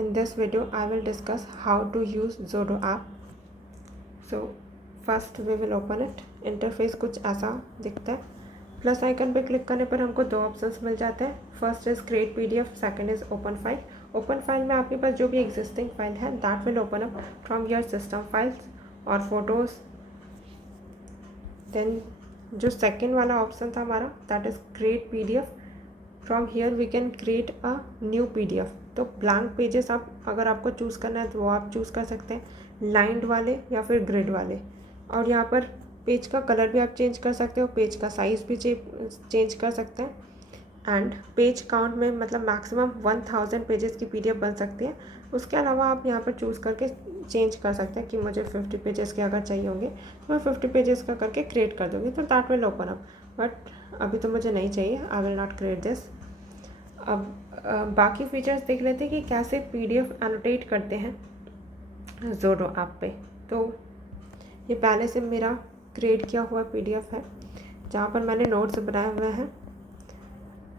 In this video, I will discuss how to use Zodo app. So first we will open it. Interface कुछ ऐसा दिखता है. Plus icon पे click करने पर हमको दो ऑप्शंस मिल जाते हैं. First is create PDF, second is open file. Open file में आपके पास जो भी एग्जिस्टिंग फाइल है that will open up from your system files और फोटोज़. देन जो सेकेंड वाला ऑप्शन था हमारा that is create PDF. From here we can create a new PDF. तो ब्लैंक पेजेस आप अगर आपको चूज़ करना है तो वो आप चूज़ कर सकते हैं, लाइंड वाले या फिर ग्रिड वाले. और यहाँ पर पेज का कलर भी आप चेंज कर सकते हो, पेज का साइज़ भी चेंज कर सकते हैं. एंड पेज काउंट में मतलब मैक्सिमम 1000 पेजेस की PDF बन सकती है. उसके अलावा आप यहाँ पर चूज़ करके चेंज कर सकते हैं कि मुझे 50 पेजेस के अगर चाहिए होंगे तो मैं 50 पेजेस का करके क्रिएट कर दूँगी. तो that will open up. But अभी तो मुझे नहीं चाहिए, I will not create this. अब बाकी फीचर्स देख लेते हैं कि कैसे PDF एनोटेट करते हैं ज़ोडो ऐप पे. तो ये पहले से मेरा क्रिएट किया हुआ PDF है जहाँ पर मैंने नोट्स बनाए हुए हैं.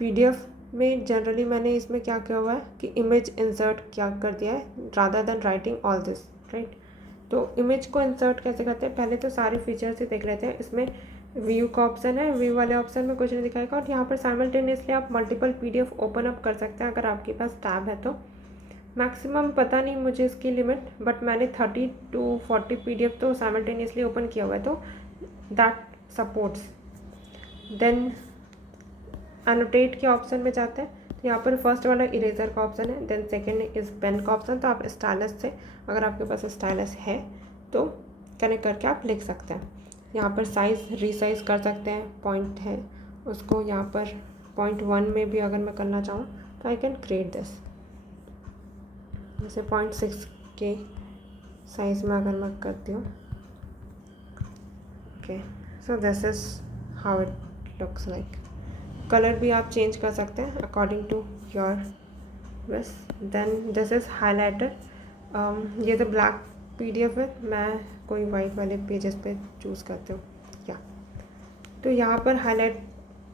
PDF में जनरली मैंने इसमें क्या किया हुआ है कि इमेज इंसर्ट क्या कर दिया है rather than writing all this, right. तो इमेज को इंसर्ट कैसे करते हैं, पहले तो सारे फीचर्स ही देख लेते हैं. इसमें व्यू का ऑप्शन है, व्यू वाले ऑप्शन में कुछ नहीं दिखाएगा. और यहाँ पर साइमल्टेनियसली आप मल्टीपल PDF ओपन अप कर सकते हैं अगर आपके पास टैब है तो. मैक्सिमम पता नहीं मुझे इसकी लिमिट, बट मैंने 30 to 40 PDF तो साइमल्टेनियसली ओपन किया हुआ है तो दैट सपोर्ट्स. देन एनोटेट के ऑप्शन में जाते हैं तो यहाँ पर फर्स्ट वाला इरेजर का ऑप्शन है. देन सेकेंड इज़ पेन का ऑप्शन. तो आप स्टाइलस से अगर आपके पास स्टाइलस है तो कनेक्ट करके आप लिख सकते हैं. यहाँ पर साइज़ रीसाइज़ कर सकते हैं. पॉइंट है उसको यहाँ पर 0.1 में भी अगर मैं करना चाहूँ तो आई कैन क्रिएट दिस. जैसे 0.6 के साइज़ में अगर मैं करती हूँ. Okay, so this is how it looks like. Colour भी आप चेंज कर सकते हैं according to your wish. Then this is highlighter. ये तो ब्लैक PDF है, मैं कोई वाइट वाले पेजेस पे चूज़ करती हूँ या. तो यहाँ पर हाईलाइट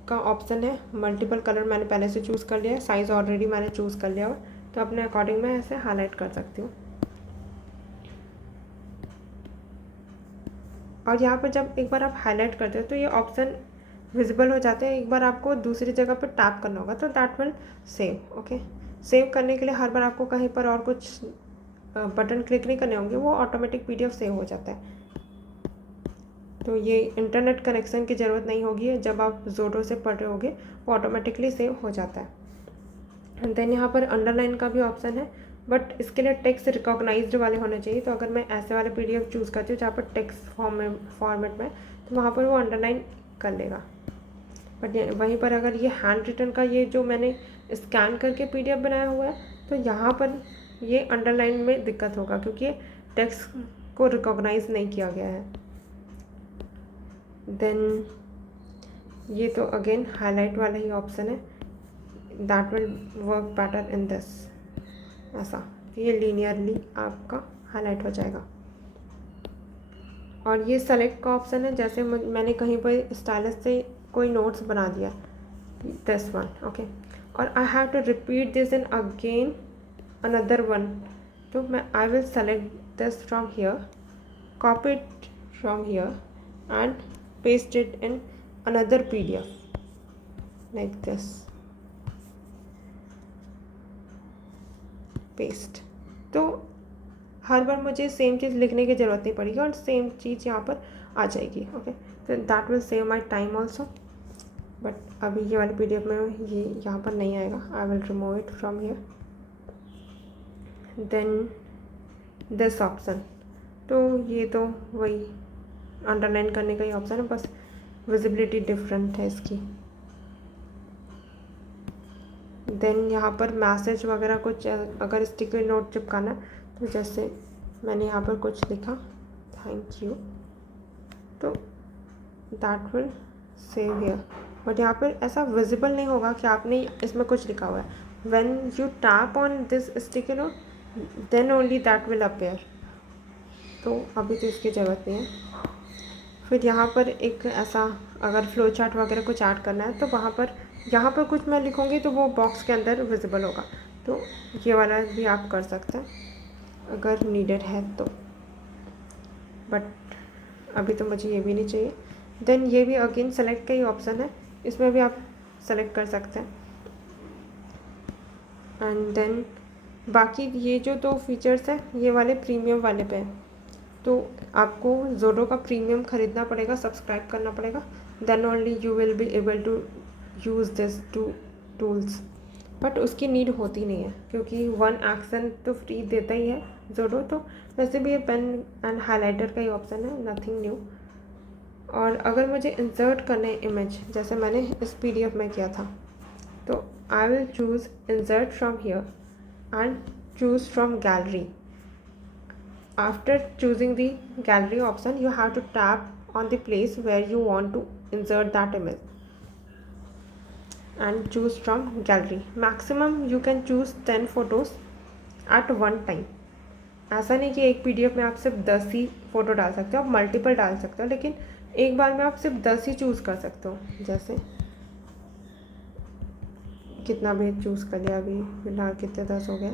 का ऑप्शन है. मल्टीपल कलर मैंने पहले से चूज़ कर लिया है, साइज़ ऑलरेडी मैंने चूज़ कर लिया हुआ, तो अपने अकॉर्डिंग मैं ऐसे हाईलाइट कर सकती हूँ. और यहाँ पर जब एक बार आप हाईलाइट करते हो तो ये ऑप्शन विजिबल हो जाते हैं. एक बार आपको दूसरी जगह पर टैप करना होगा तो that will save. Okay, save करने के लिए हर बार आपको कहीं पर और कुछ बटन क्लिक नहीं करने होंगे, वो ऑटोमेटिक PDF सेव हो जाता है. तो ये इंटरनेट कनेक्शन की ज़रूरत नहीं होगी. जब आप ज़ोडो से पढ़ रहे होगे वो ऑटोमेटिकली सेव हो जाता है. देन यहाँ पर अंडरलाइन का भी ऑप्शन है, बट इसके लिए टेक्स्ट रिकॉग्नाइज्ड वाले होने चाहिए. तो अगर मैं ऐसे वाले PDF चूज़ करती हूँ जहाँ पर टेक्स्ट फॉर्मेट में, तो वहाँ पर वो अंडरलाइन कर लेगा. बट वहीं पर अगर ये हैंड रिटन का ये जो मैंने स्कैन करके PDF बनाया हुआ है तो यहाँ पर ये अंडरलाइन में दिक्कत होगा क्योंकि ये टेक्स्ट को रिकॉग्नाइज नहीं किया गया है. देन ये तो अगेन हाईलाइट वाला ही ऑप्शन है. That will work better in this. ऐसा ये लीनियरली आपका हाईलाइट हो जाएगा. और ये सेलेक्ट का ऑप्शन है. जैसे मैंने कहीं पर स्टाइलस से कोई नोट्स बना दिया, दिस वन. ओके, और I have to repeat this in again another one. तो मैं I will select this from here, copy it from here and paste it in another PDF like this. Paste. तो हर बार मुझे same चीज़ लिखने की ज़रूरत नहीं पड़ेगी और सेम चीज़ यहाँ पर आ जाएगी. ओके, तो that will save my time also. But अभी ये वाले PDF में ये यहाँ पर नहीं आएगा. I will remove it from here. Then this option, तो ये तो वही अंडरलाइन करने का ही ऑप्शन है, बस विजिबिलिटी डिफरेंट है इसकी. देन यहाँ पर मैसेज वगैरह कुछ अगर स्टिकर नोट चिपकाना है तो जैसे मैंने यहाँ पर कुछ लिखा थैंक यू, तो that will save here. But यहाँ पर ऐसा विजिबल नहीं होगा कि आपने इसमें कुछ लिखा हुआ है. When you tap on this sticker note then only that will appear. तो अभी तो इसकी ज़रूरत नहीं है. फिर यहाँ पर एक ऐसा अगर फ्लो चार्ट वगैरह कुछ ऐड करना है तो वहाँ पर यहाँ पर कुछ मैं लिखूँगी तो वो बॉक्स के अंदर विजिबल होगा. तो ये वाला भी आप कर सकते हैं अगर नीडेड है तो, बट अभी तो मुझे ये भी नहीं चाहिए। देन ये भी अगेन सेलेक्ट का ही ऑप्शन है, इसमें भी आप सेलेक्ट कर सकते हैं। एंड देन बाकी ये जो दो फीचर्स है ये वाले प्रीमियम वाले पे हैं, तो आपको ज़ोडो का प्रीमियम ख़रीदना पड़ेगा, सब्सक्राइब करना पड़ेगा, then only you will be able to use this tools. But उसकी नीड होती नहीं है क्योंकि वन एक्शन तो फ्री देता ही है ज़ोडो। तो वैसे भी ये पेन एंड हाइलाइटर का ही ऑप्शन है, नथिंग न्यू। और अगर मुझे इंसर्ट करने इमेज जैसे मैंने इस PDF में किया था, तो I will choose insert from here and choose from gallery. After choosing the gallery option, you have to tap on the place where you want to insert that image and choose from gallery. Maximum you can choose 10 photos at one time. ऐसा नहीं कि एक PDF में आप सिर्फ 10 ही photo डाल सकते हो, आप मल्टीपल डाल सकते हो, लेकिन एक बार में आप सिर्फ 10 ही चूज़ कर सकते हो। जैसे कितना भी चूज़ कर लिया, अभी फिलहाल कितने 10 हो गए,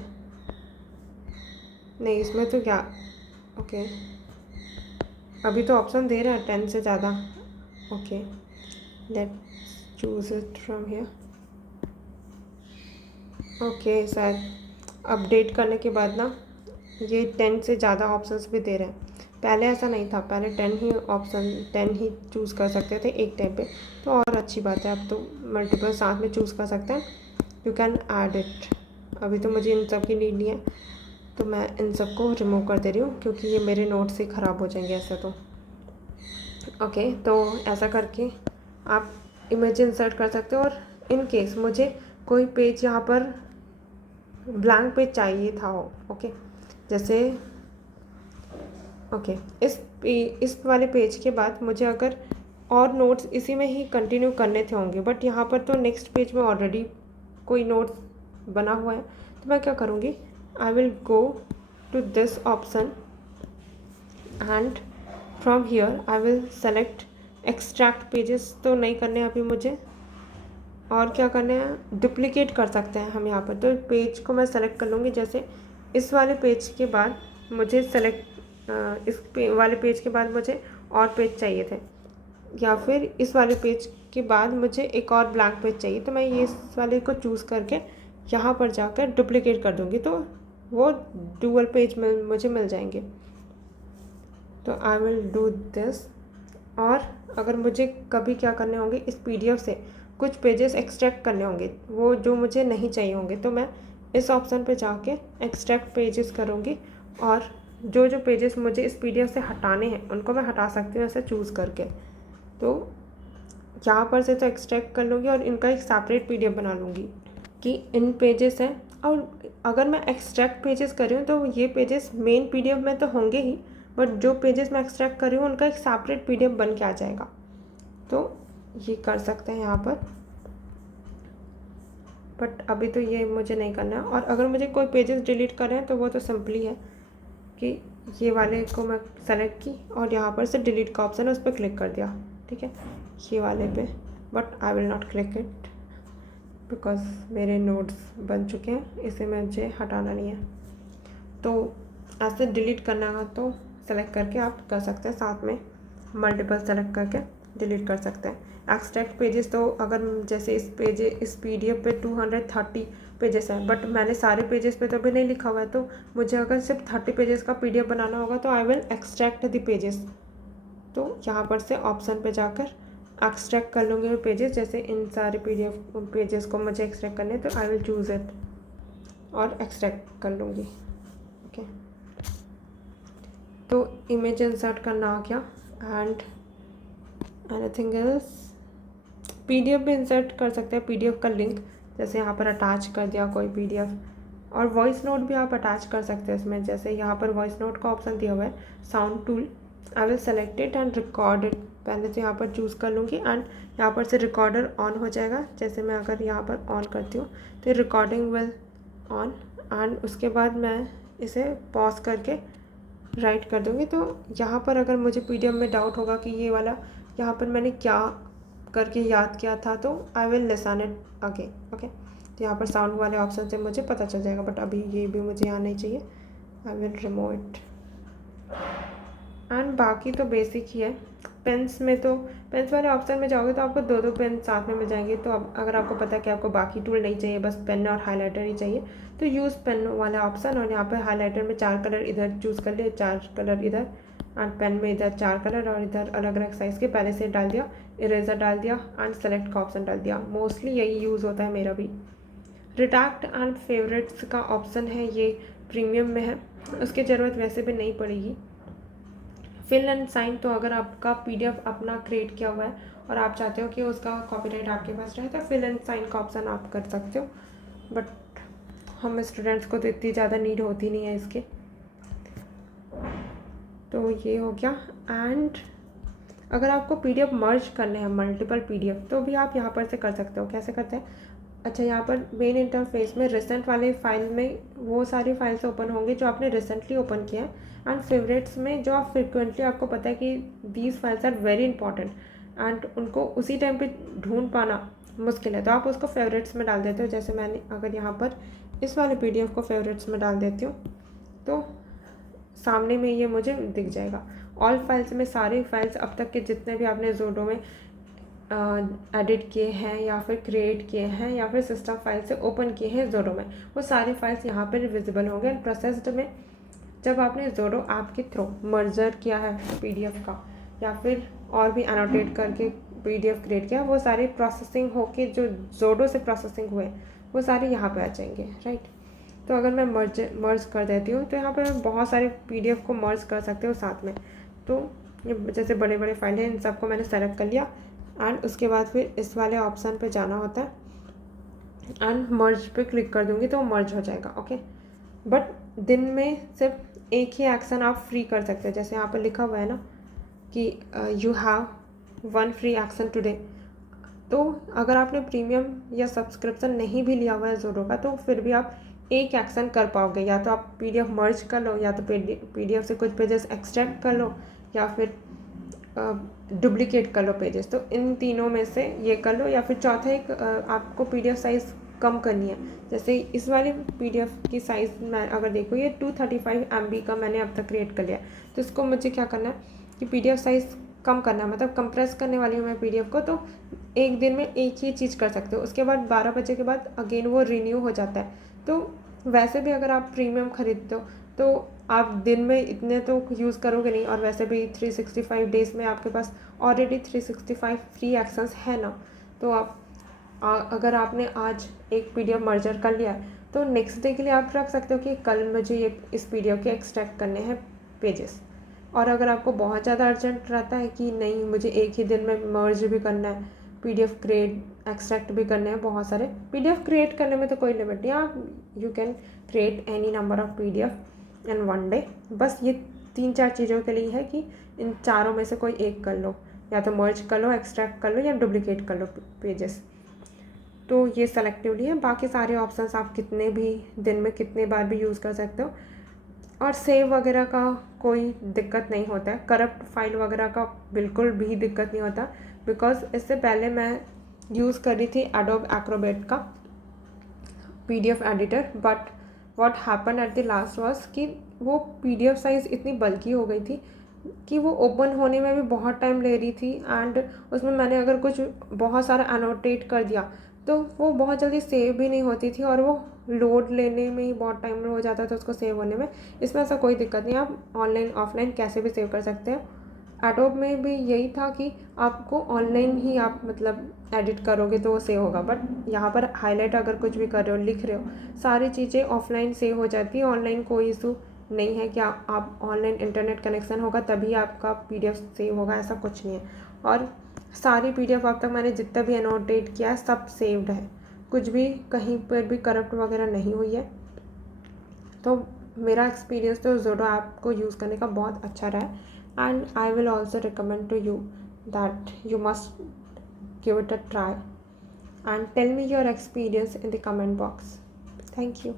नहीं इसमें तो क्या, ओके अभी तो ऑप्शन दे रहा है 10 से ज़्यादा। Okay let's choose it from here. Okay शायद अपडेट करने के बाद ना ये 10 से ज़्यादा ऑप्शंस भी दे रहे हैं, पहले ऐसा नहीं था, पहले 10 ही चूज़ कर सकते थे एक टाइम पे। तो और अच्छी बात है, अब तो मल्टीपल साथ में चूज़ कर सकते हैं, यू कैन ऐड इट। अभी तो मुझे इन सब की नीड नहीं है, तो मैं इन सबको रिमूव कर दे रही हूँ क्योंकि ये मेरे नोट्स ही ख़राब हो जाएंगे ऐसे तो। ओके तो ऐसा करके आप इमेज इंसर्ट कर सकते हो। और इन केस मुझे कोई पेज यहाँ पर ब्लैंक पेज चाहिए था हो, ओके जैसे ओके इस वाले पेज के बाद मुझे अगर और नोट्स इसी में ही कंटिन्यू करने थे होंगे, बट यहाँ पर तो नेक्स्ट पेज में ऑलरेडी कोई नोट्स बना हुआ है, तो मैं क्या करूँगी, I will go to this option and from here I will select extract pages। तो नहीं करने अभी मुझे, और क्या करना है, डुप्लीकेट कर सकते हैं हम यहाँ पर। तो पेज को मैं सेलेक्ट कर लूँगी, जैसे इस वाले पेज के बाद मुझे वाले पेज के बाद मुझे और पेज चाहिए थे, या फिर इस वाले पेज के बाद मुझे एक और ब्लैंक पेज चाहिए, तो मैं ये इस वाले को चूज़ करके यहाँ पर जाकर डुप्लीकेट कर दूँगी, तो वो डुअल पेज में मुझे मिल जाएंगे। तो आई विल डू दिस। और अगर मुझे कभी क्या करने होंगे, इस PDF से कुछ पेजेस एक्सट्रैक्ट करने होंगे, वो जो मुझे नहीं चाहिए होंगे, तो मैं इस ऑप्शन पे जाके एक्सट्रैक्ट पेजेस करूँगी, और जो जो पेजेस मुझे इस PDF से हटाने हैं उनको मैं हटा सकती हूँ ऐसे चूज़ करके। तो यहाँ पर से तो एक्सट्रैक्ट कर लूँगी और इनका एक सेपरेट PDF बना लूँगी कि इन पेजेस हैं। और अगर मैं एक्सट्रैक्ट पेजेस कर रही हूँ तो ये पेजेस मेन PDF में तो होंगे ही, बट जो पेजेस मैं एक्सट्रैक्ट कर रही हूँ उनका एक सेपरेट PDF बन के आ जाएगा। तो ये कर सकते हैं यहाँ पर, बट अभी तो ये मुझे नहीं करना है। और अगर मुझे कोई पेजेस डिलीट कर रहे हैं तो वो तो सिंपली है कि ये वाले को मैं सेलेक्ट की और यहाँ पर से डिलीट का ऑप्शन है, उस पर क्लिक कर दिया, ठीक है ये वाले पे, but I will not click it because मेरे नोट्स बन चुके हैं, इसे मुझे हटाना नहीं है। तो ऐसे डिलीट करना है तो सेलेक्ट करके आप कर सकते हैं, साथ में मल्टीपल सेलेक्ट करके डिलीट कर सकते हैं। एक्सट्रैक्ट पेजेस तो अगर जैसे इस PDF पे 230 पेजेस हैं, बट मैंने सारे पेजेस पे तो अभी नहीं लिखा हुआ है, तो मुझे अगर सिर्फ 30 पेजेस का PDF बनाना होगा तो I will extract the pages. तो यहाँ पर से ऑप्शन पे जाकर एक्सट्रैक्ट कर लूँगी पेजेस, जैसे इन सारे पेजेस को मुझे एक्सट्रैक्ट करने, तो आई विल चूज़ इट और एक्सट्रैक्ट कर लूँगी। ओके तो इमेज इंसर्ट करना आ गया, एंड एनीथिंग एल्स, PDF भी इंसर्ट कर सकते हैं, PDF का लिंक जैसे यहाँ पर अटैच कर दिया कोई PDF, और वॉइस नोट भी आप अटैच कर सकते हैं इसमें, जैसे यहाँ पर वॉइस नोट का ऑप्शन दिया हुआ है, sound tool, I will select it and record it. पहले तो यहाँ पर चूज़ कर लूँगी एंड यहाँ पर से रिकॉर्डर ऑन हो जाएगा। जैसे मैं अगर यहाँ पर ऑन करती हूँ तो रिकॉर्डिंग विल ऑन, एंड उसके बाद मैं इसे पॉज करके राइट कर दूँगी। तो यहाँ पर अगर मुझे PDF में डाउट होगा कि ये वाला यहाँ पर मैंने क्या करके याद किया था, तो I will listen it again. Okay तो यहाँ पर साउंड वाले ऑप्शन से मुझे पता चल जाएगा, बट अभी ये भी मुझे यहाँ नहीं चाहिए। आई विल रिमूव इट। एंड बाकी तो बेसिक ही है। पेन्स में तो पेन्स वाले ऑप्शन में जाओगे तो आपको दो दो पेन साथ में मिल जाएंगे। तो अब अगर आपको पता है कि आपको बाकी टूल नहीं चाहिए, बस पेन और हाइलाइटर ही चाहिए, तो यूज़ पेन वाला ऑप्शन, और यहाँ पर हाइलाइटर में 4 कलर इधर चूज़ कर लिए, 4 कलर इधर, एंड पेन में इधर 4 कलर और इधर अलग अलग साइज़ के पहले से डाल दिया, इरेजर डाल दिया एंड सेलेक्ट का ऑप्शन डाल दिया। मोस्टली यही यूज़ होता है मेरा भी। रिडक्ट एंड फेवरेट्स का ऑप्शन है, ये प्रीमियम में है, उसकी ज़रूरत वैसे भी नहीं पड़ेगी। फिल एंड साइन, तो अगर आपका पीडीएफ अपना क्रिएट किया हुआ है और आप चाहते हो कि उसका कॉपीराइट आपके पास रहे, तो फिल एंड साइन का ऑप्शन आप कर सकते हो, बट हम स्टूडेंट्स को तो इतनी ज़्यादा नीड होती नहीं है इसके। तो ये हो गया। एंड अगर आपको पीडीएफ मर्ज करने हैं मल्टीपल पीडीएफ, तो भी आप यहाँ पर से कर सकते हो। कैसे करते हैं? अच्छा, यहाँ पर मेन इंटरफेस में रिसेंट वाले फाइल में वो सारी फाइल्स ओपन होंगे जो आपने रिसेंटली ओपन किया है, एंड फेवरेट्स में जो आप फ्रिक्वेंटली, आपको पता है कि these files are very important and उनको उसी टाइम पे ढूंढ पाना मुश्किल है, तो आप उसको फेवरेट्स में डाल देते हो। जैसे मैंने अगर यहाँ पर इस वाले पीडीएफ को फेवरेट्स में डाल देती हूँ, तो सामने में ये मुझे दिख जाएगा। ऑल फाइल्स में सारे फाइल्स अब तक के जितने भी आपने ज़ोडो में एडिट किए हैं या फिर क्रिएट किए हैं या फिर सिस्टम फाइल से ओपन किए हैं ज़ोडो में, वो सारे फाइल्स यहाँ पर विजिबल होंगे। एंड प्रोसेस्ड में जब आपने ज़ोडो ऐप के थ्रू मर्जर किया है पीडीएफ का, या फिर और भी एनोटेट करके पीडीएफ क्रिएट किया, वो सारे प्रोसेसिंग होके जो ज़ोडो से प्रोसेसिंग हुए वो सारे यहाँ पे आ जाएंगे, राइट। तो अगर मैं मर्ज कर देती हूँ, तो यहाँ पे मैं बहुत सारे पीडीएफ को मर्ज कर सकते हो साथ में। तो ये जैसे बड़े बड़े फाइल हैं, इन सबको मैंने सेलेक्ट कर लिया, एंड उसके बाद फिर इस वाले ऑप्शन पे जाना होता है एंड मर्ज पे क्लिक कर दूँगी तो वो मर्ज हो जाएगा, ओके। बट दिन में सिर्फ एक ही एक्शन आप फ्री कर सकते हो। जैसे यहाँ पर लिखा हुआ है ना कि you have 1 free action today, तो अगर आपने प्रीमियम या सब्सक्रिप्शन नहीं भी लिया हुआ है ज़ोडो का, तो फिर भी आप एक एक्शन कर पाओगे। या तो आप पीडीएफ मर्ज कर लो, या तो पीडीएफ से कुछ पेजेस एक्सट्रैक्ट कर लो, या फिर डुप्लीकेट कर लो पेजेस। तो इन तीनों में से ये कर लो, या फिर चौथा एक आपको पीडीएफ साइज़ कम करनी है। जैसे इस वाले पीडीएफ की साइज़ मैं अगर देखो, ये 235 MB का मैंने अब तक क्रिएट कर लिया, तो इसको मुझे क्या करना है कि पीडीएफ साइज़ कम करना है, मतलब कंप्रेस करने वाली हूँ मैं पीडीएफ को। तो एक दिन में एक ही चीज़ कर सकते हो, उसके बाद 12 बजे के बाद अगेन वो रिन्यू हो जाता है। तो वैसे भी अगर आप प्रीमियम खरीदते हो तो आप दिन में इतने तो यूज़ करोगे नहीं, और वैसे भी 365 डेज़ में आपके पास ऑलरेडी 365 फ्री एक्शंस है ना। तो आप अगर आपने आज एक पीडीएफ मर्जर कर लिया, तो नेक्स्ट डे के लिए आप रख सकते हो कि कल मुझे ये इस पीडीएफ के एक्सट्रैक्ट करने हैं पेजेस। और अगर आपको बहुत ज़्यादा अर्जेंट रहता है कि नहीं, मुझे एक ही दिन में मर्ज भी करना है, पीडीएफ क्रिएट एक्सट्रैक्ट भी करने हैं बहुत सारे, पीडीएफ क्रिएट करने में तो कोई लिमिट नहीं, आप you can create any number of PDF in 1 day. बस ये 3-4 चीज़ों के लिए है कि इन चारों में से कोई एक कर लो, या तो मर्ज कर लो, एक्सट्रैक्ट कर लो, या डुप्लीकेट कर लो पेजेस। तो ये सेलेक्टिवली है। बाकी सारे ऑप्शंस आप कितने भी दिन में कितने बार भी यूज़ कर सकते हो, और सेव वगैरह का कोई दिक्कत नहीं होता है, करप्ट फाइल वगैरह का बिल्कुल भी दिक्कत नहीं होता, बिकॉज इससे पहले मैं यूज़ कर रही थी एडोब एक्रोबैट का PDF editor, but what happen at the last was कि वो पीडीएफ साइज़ इतनी बल्कि हो गई थी कि वो ओपन होने में भी बहुत टाइम ले रही थी, एंड उसमें मैंने अगर कुछ बहुत सारा एनोटेट कर दिया तो वो बहुत जल्दी सेव भी नहीं होती थी, और वो लोड लेने में ही बहुत टाइम हो जाता था उसको सेव होने में। इसमें ऐसा कोई दिक्कत नहीं, आप ऑनलाइन ऑफलाइन कैसे भी सेव कर सकते हो। एडोब में भी यही था कि आपको ऑनलाइन ही आप मतलब एडिट करोगे तो वो सेव होगा, बट यहाँ पर हाईलाइट अगर कुछ भी कर रहे हो, लिख रहे हो, सारी चीज़ें ऑफलाइन सेव हो जाती है। ऑनलाइन कोई इशू नहीं है कि आप ऑनलाइन इंटरनेट कनेक्शन होगा तभी आपका पीडीएफ सेव होगा, ऐसा कुछ नहीं है। और सारी पीडीएफ अब तक मैंने जितना भी एनोटेट किया है सब सेव्ड है, कुछ भी कहीं पर भी करप्ट वगैरह नहीं हुई है। तो मेरा एक्सपीरियंस तो ज़ोडो ऐप को यूज़ करने का बहुत अच्छा रहा है, and I will also recommend to you that you must give it a try, and tell me your experience in the comment box. Thank you.